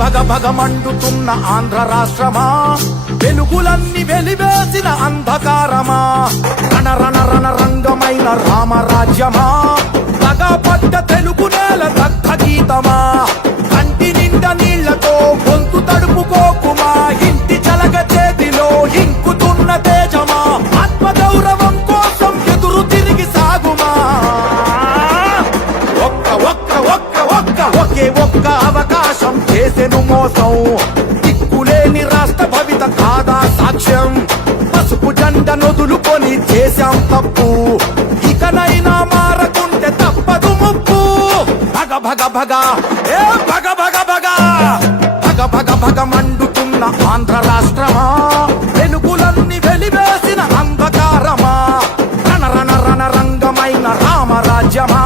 భగ భగ మండుతున్న ఆంధ్ర రాష్ట్రమా, వెలుగులన్నీ వెలివేసిన అంధకారమా, రణ రణ రణ రంగమైన రామరాజ్యమా, పగపడ్డ తెలుగు నేల దగ్ధ గీతమా, కంటి నిండా నీళ్లతో గొంతు తడుపుకోకుమా, ఇంటి చలగ చేతిలో ఇంకుతున్న తేజమా, ఆత్మగౌరవం కోసం ఎదురు తిరిగి సాగుమా, ఒకే ఒక్క అవకాశం చేసెను మోసం, దిక్కులేని రాష్ట్ర భవిత కాదా సాక్ష్యం, పసుపు జెండ నొదులుకొని చేశాం తప్పు, ఇకనైనా మారకుంటే తప్పదు ముప్పు. భగ భగ భగ ఏ భగ భగ భగ భగ భగ భగ